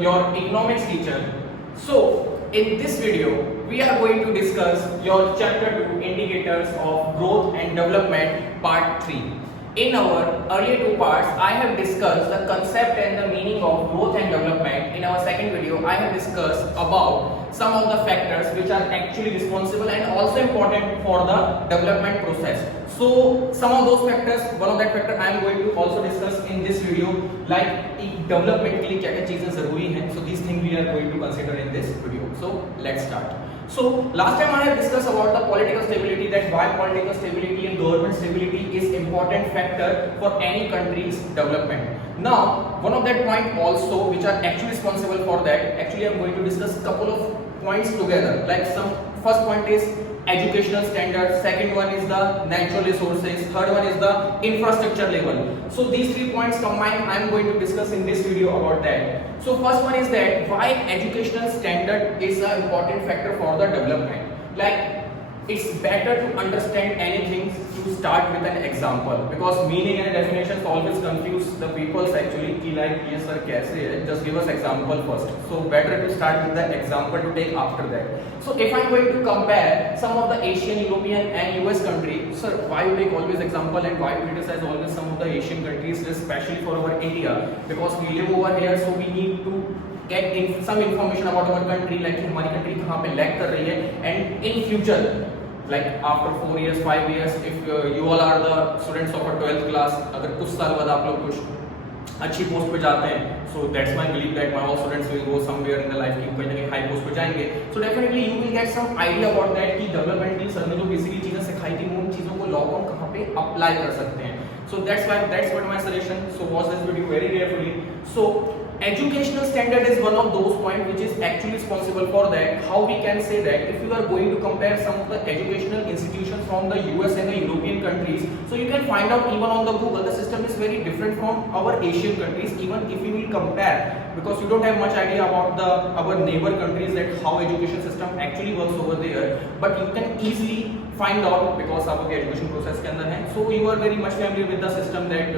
your economics teacher. So in this video we are going to discuss your chapter 2 indicators of growth and development part 3. In our earlier two parts I have discussed the concept and the meaning of growth and development. In our second video I have discussed about some of the factors which are actually responsible and also important for the development process. So some of those factors, one of that factor I am going to also discuss in this video, like development के लिए क्या क्या चीजें जरूरी हैं. So these things we are going to consider in this video. So let's start. So last time I have discussed about the political stability, that why political stability and government stability is important factor for any country's development. Now one of that point also which are actually responsible for that, actually I am going to discuss couple of points together. Like some first point is educational standards, second one is the natural resources, third one is the infrastructure level. So these 3 points combined I am going to discuss in this video about that. So first one is that why educational standard is an important factor for the development. Like it's better to understand anything to start with an example, because meaning and definitions always confuse the people actually ki like ye sir kaise hai, just give us example first. So better to start with the example to take after that. So if I'm going to compare some of the Asian, European and US countries, sir why you take always example and why you criticize always some of the Asian countries, especially for our India, because we live over here, so we need to get some information about our country, like हमारी country कहाँ पे lag कर रही है, and in future like after 4 years 5 years if you all are the students of a 12th class, अगर कुछ साल बाद आप लोग कुछ अच्छी पोस्ट पे जाते हैं, so that's my belief that my all students will go somewhere in the life कि कहीं ना कहीं हाई पोस्ट पे जाएंगे, so definitely you will get some idea about that कि डेवलपमेंट की सर ने जो बेसिकली चीजें सिखाई थी उन चीजों को लॉ ऑन कहाँ पे अप्लाई कर सकते हैं. So that's what my suggestion. So watch this video very carefully. So educational standard is one of those points which is actually responsible for that. How we can say that if you are going to compare some of the educational institutions from the US and the European countries, so you can find out even on the Google the system is very different from our Asian countries. Even if you will compare, because you don't have much idea about our neighbor countries, that how education system actually works over there, but you can easily find out because आपके education process के अंदर है. So you are very much familiar with the system that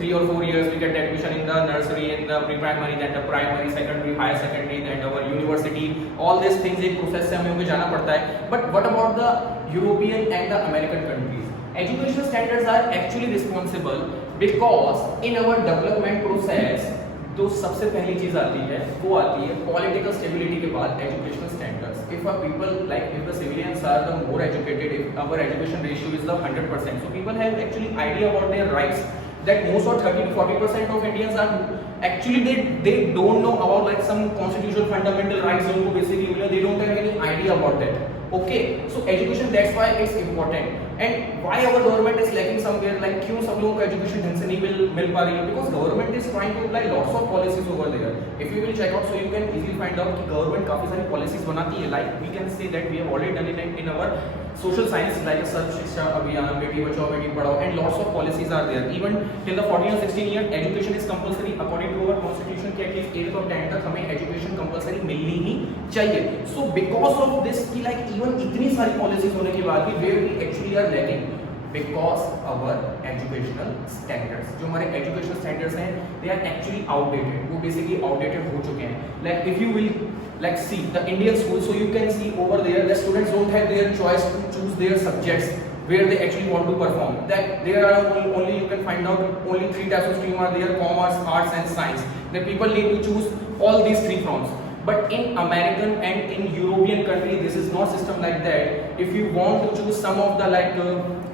3 or 4 years we get admission in the nursery, in the pre-primary, then the primary, secondary, higher secondary, then our university. All these things एक process से हमें होके जाना पड़ता है. But what about the European and the American countries? Educational standards are actually responsible because in our development process तो सबसे पहली चीज आती है वो आती है political stability के बाद educational standards. If a people like if the civilians are the more educated, if our education ratio is the 100%, so people have actually idea about their rights. That most or 30 to 40% of Indians are actually they don't know about like some constitutional fundamental rights उनको basically they don't have any idea about that. Okay, so education, that's why it's important. And why our government is lacking somewhere, like क्यों सब लोगों को education ढंग से नहीं मिल पा रही है, because government is trying to apply lots of policies over there. If you will check out, so you can easily find out कि government काफी सारी policies बनाती है. Like we can say that we have already done it in our social science, like सर्व शिक्षा अभियान, Beti Bachao Beti Padhao, and lots of policies are there. Even till the 14 or 16 year education is compulsory according to our constitution कि at least 8th or 10th तक हमें education compulsory मिलनी ही चाहिए. So because of this कि like even इतनी सारी policies होने के बाद भी where we actually are lacking, because our educational standards, जो हमारे educational standards हैं, they are actually outdated. वो basically outdated हो चुके हैं. Like if you will like see the Indian school, so you can see over there the students don't have their choice to choose their subjects where they actually want to perform. That there are only you can find out only 3 types of stream are there: commerce, arts and science. The people need to choose all these 3 fronts. But in American and in European country, this is not system like that. If you want to choose some of the like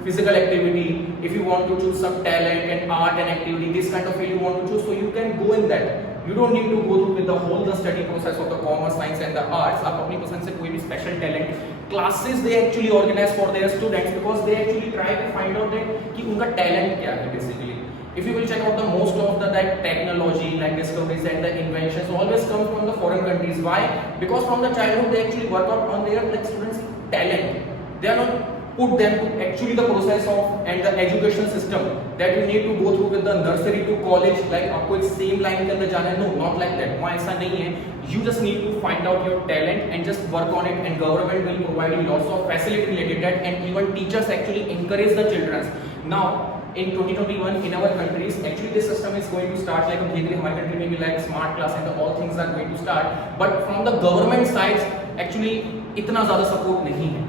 physical activity, if you want to choose some talent and art and activity, this kind of field you want to choose, so you can go in that. You don't need to go through with the whole the study process of the commerce, science and the arts. आप अपनी पसंद से कोई भी special talent classes they actually organize for their students, because they actually try to find out that कि उनका talent क्या है basically. If you will check out the most of the like technology, like discoveries and the inventions always come from the foreign countries. Why? Because from the childhood they actually work out on their like students' talent. They are not put them to actually the process of and the education system that you need to go through with the nursery to college. Like आपको एक same line के अंदर जाना है, no, not like that. वहाँ ऐसा नहीं है. You just need to find out your talent and just work on it, and government will provide you lots of facility related that, and even teachers actually encourage the children. Now in 2021 in our countries. Actually this system is going to start like धीरे-धीरे हमारे country में भी like smart class and all things are going to start, but from the government sides actually इतना ज़्यादा support नहीं है.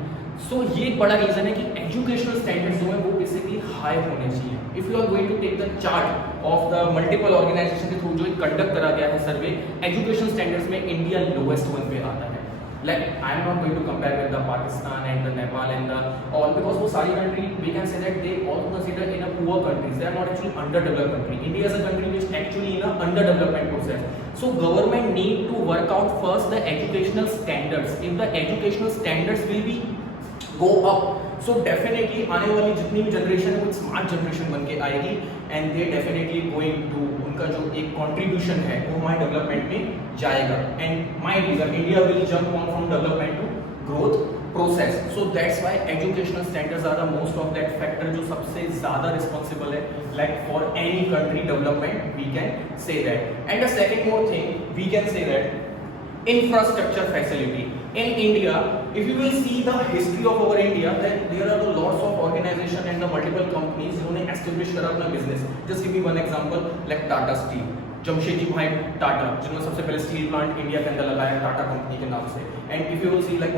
So ये एक बड़ा रीजन है कि एजुकेशनल स्टैंडर्ड्स जो है वो बेसिकली हाई होने चाहिए. If you are going to take the chart of the multiple organisation के थ्रू जो कंडक्ट करा गया है सर्वे, एजुकेशन स्टैंडर्ड्स में इंडिया लोएस्ट वन पे आता है. Like I am not going to compare with the Pakistan and the Nepal and the all, because वो सारी country we can say that they all consider in a poor countries. They are not actually underdeveloped country. India is a country which actually in a underdevelopment process. So government need to work out first the educational standards. If the educational standards will be go up, so definitely आने वाली जितनी भी generation है वो smart generation बन के आएगी and they definitely going to उनका जो एक contribution है वो हमारे डेवलपमेंट में जाएगा. And mind you, India will jump on from development to growth process. So that's why educational standards are the most of that factor जो सबसे ज़्यादा responsible है like for any country development, we can say that. And the second more thing we can say that infrastructure facility. In India, if you will see the history of our India, then there are lots of organization and the multiple companies जिन्होंने establish करा अपना business. Just give me one example, like Tata Steel. Jamshedji भाई टाटा जिन्होंने सबसे पहले steel plant India के अंदर लगाया टाटा कंपनी के नाम से. And if you will see like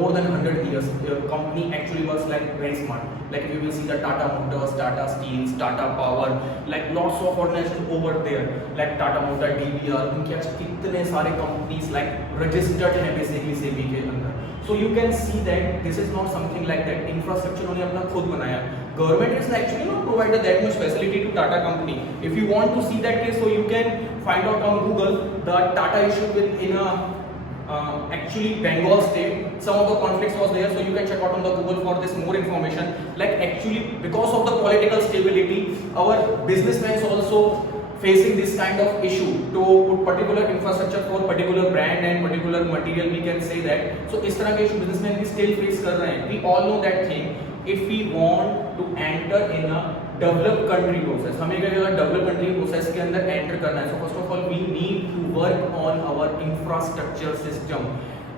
more than 100 years company actually works like very smart. Like you will see the Tata Motors, Tata Steels, Tata Power, like lots of organisation over there, like Tata Motor, DBR, उनके आज कितने सारे companies like registered है basically SEBI के अंदर. So you can see that this is not something like that. Infrastructure उन्होंने अपना खुद बनाया. Government is actually not provided that much facility to Tata company. If you want to see that case, so you can find out on Google the Tata issue with in a actually Bengal state. Some of the conflicts was there, so you can check out on the Google for this more information. Like actually because of the political stability, our businessmen also facing this kind of issue to put particular infrastructure for particular brand and particular material, we can say that. So इस तरह के issue businessmen भी still face कर रहे हैं. We all know that thing. If we want to enter in a developed country process, हमें अगर developed country process के अंदर enter करना है, so first of all we need to work on our infrastructure system.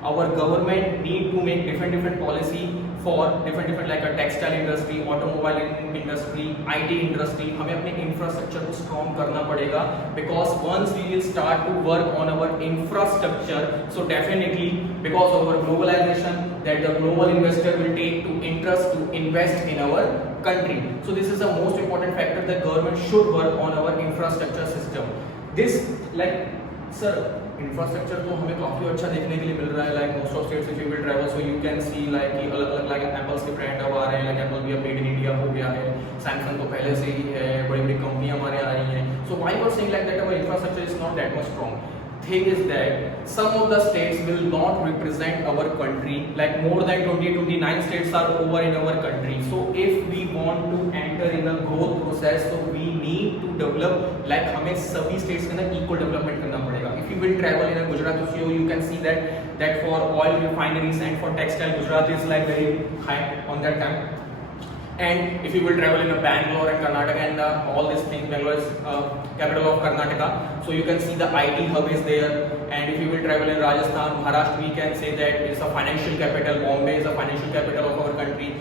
Our government need to make different policy for different like a textile industry, automobile industry, IT industry. हमें अपने infrastructure को strong करना पड़ेगा, because once we will start to work on our infrastructure, so definitely because of our globalization, that the global investor will take to interest to invest in our country. So this is the most important factor that government should work on our infrastructure system. This like sir infrastructure तो हमें काफ़ी अच्छा देखने के लिए मिल रहा है. Like most of states if you will travel, so you can see like कि अलग अलग लाइक एप्पल्स के ब्रांड अब आ रहे हैं. लाइक एप्पल भी अब मेड इन इंडिया हो गया है, सैमसंग तो पहले से ही है, बड़ी बड़ी कंपनियां हमारे आ रही हैं. So why you are saying like that our infrastructure is not that much strong. Thing is that some of the states will not represent our country, like more than 29 states are over in our country. So if we want to enter in a growth process, so we need to develop like हमें सभी states के अंदर equal development करना पड़ेगा. If you will travel in a Gujarat, so you can see that for oil refineries and for textile, Gujarat is like very high on that time. And if you will travel in a Bangalore and Karnataka and all these things, Bangalore is capital of Karnataka, so you can see the IT hub is there. And if you will travel in Rajasthan, Maharashtra, we can say that it's a financial capital. Bombay is a financial capital of our country.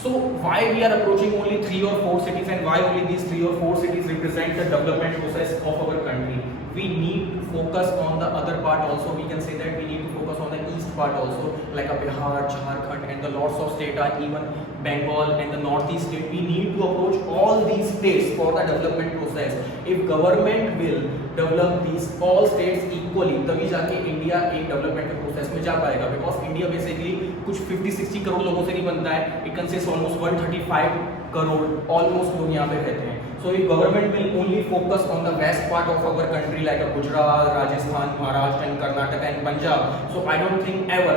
So why we are approaching only 3 or 4 cities, and why only these 3 or 4 cities represent the development process of our country? We need to focus on the other part also. We can say that we need to focus on the east part also, like a Bihar, Jharkhand, and the lots of states are even Bengal and the northeast state. We need to approach all these states for the development process. If government will develop these all states equally, तभी जाके India एक development के process में जा पाएगा. Because India basically कुछ 50-60 करोड़ लोगों से नहीं बनता है. It consist almost 135 crore almost लोग यहाँ पे रहते हैं. So if government will only focus on the west part of our country like a Gujarat, Rajasthan, Maharashtra and Karnataka and Punjab, so I don't think ever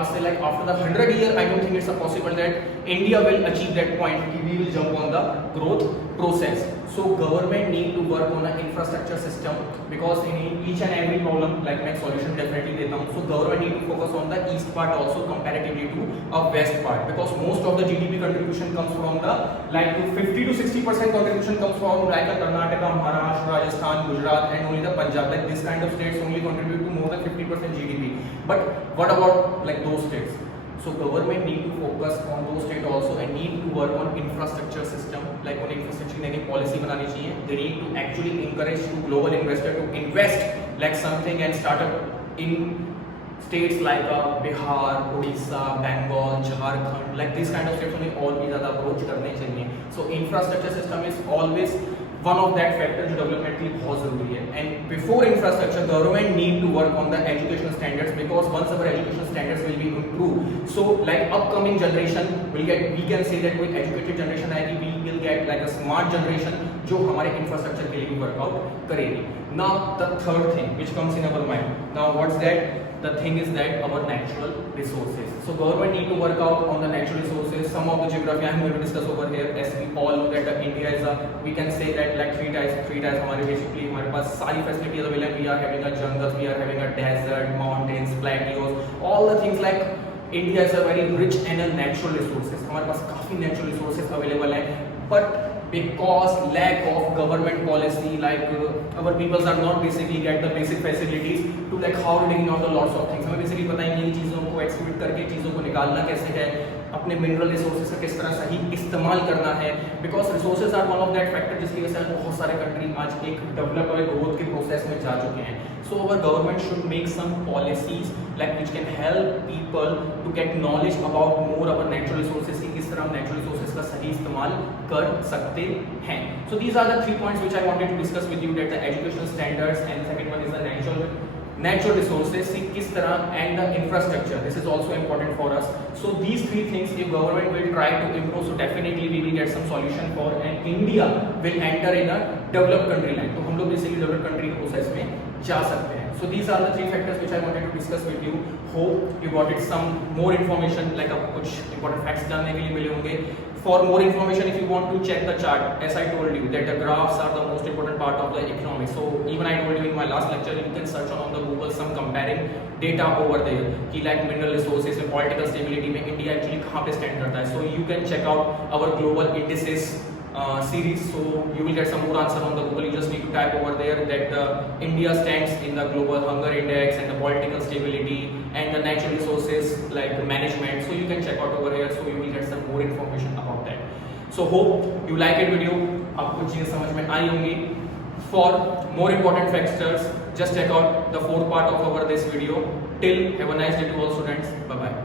after the 100 years, I don't think it's a possible that India will achieve that point. We will jump on the growth process. So government need to work on an infrastructure system, because in each and every problem like मैं solution definitely देता हूँ. So government need to focus on the east part also comparatively to a west part, because most of the GDP contribution comes from the like 50 to 60% contribution comes from like a Karnataka, Maharashtra, Rajasthan, Gujarat and only the Punjab. Like this kind of states only contribute to more than 50% GDP. But what about like those states? So government need to focus on those state also and need to work on infrastructure system, like on infrastructure की policy बनानी चाहिए. They need to actually encourage to global investor to invest like something and start up in states like Bihar, Odisha, Bengal, Jharkhand, like these kind of states में और भी ज़्यादा approach करने चाहिए. So infrastructure system is always one of that factor जो development के लिए बहुत जरूरी है. And before infrastructure, government need to work on the educational standards, because once our educational standards will be improved, so like upcoming generation will get, we can say that कोई educated generation आएगी, we will get like a smart generation जो हमारे infrastructure के लिए भी workout करेगी. Now the third thing which comes in our mind, now what's that? The thing is that our natural resources. So government need to work out on the natural resources. Some of the geography I am going to discuss over here. As we all know that India is a, we can say that like three types हमारे basically हमारे पास सारी facilities available. We are having a jungles, we are having a desert, mountains, plateaus, all the things like India is a very rich and a natural resources. हमारे पास काफी natural resources available है, but because lack of government policy, like our peoples are not basically get the basic facilities to like how to dig out the lots of things. हमें basically पता ही नहीं चीज़ों को exclude करके चीज़ों को निकालना कैसे है, अपने मिनरल रिसोर्सेज का किस तरह सही इस्तेमाल करना है, because resources are one of that factor जिसकी वजह से बहुत सारे कंट्री आज एक डेवलप और ग्रोथ के प्रोसेस में जा चुके हैं. So our government should make some policies like which can help people to get knowledge about more our natural resources की किस तरह हम नेचुरल रिसोर्सेज का सही इस्तेमाल कर सकते हैं. So these are the 3 points which I wanted to discuss with you, that the educational standards and second one is the natural resources किस तरह and the infrastructure, this is also important for us. So these 3 things if government will try to improve, so definitely we will get some solution for, and India will enter in a developed country line. तो हम लोग basically developed country process में जा सकते हैं. So these are the 3 factors which I wanted to discuss with you. Hope you got it some more information, like आपको कुछ important facts जानने के लिए मिले होंगे. For more information, if you want to check the chart, as I told you that the graphs are the most important part of the economics. So even I told you in my last lecture, you can search on the Google some comparing data over there कि like mineral resources and political stability में India actually कहाँ पे stand करता है. So you can check out our global indices series, so you will get some more answer on the Google. You just need to type over there that India stands in the global hunger index and the political stability and the natural resources like management. So you can check out over here, so you will get some more information about that. So hope you like it video, आपको चीजें समझ में आई होंगी. For more important factors, just check out the 4th part of our this video. Till have a nice day to all students. Bye bye.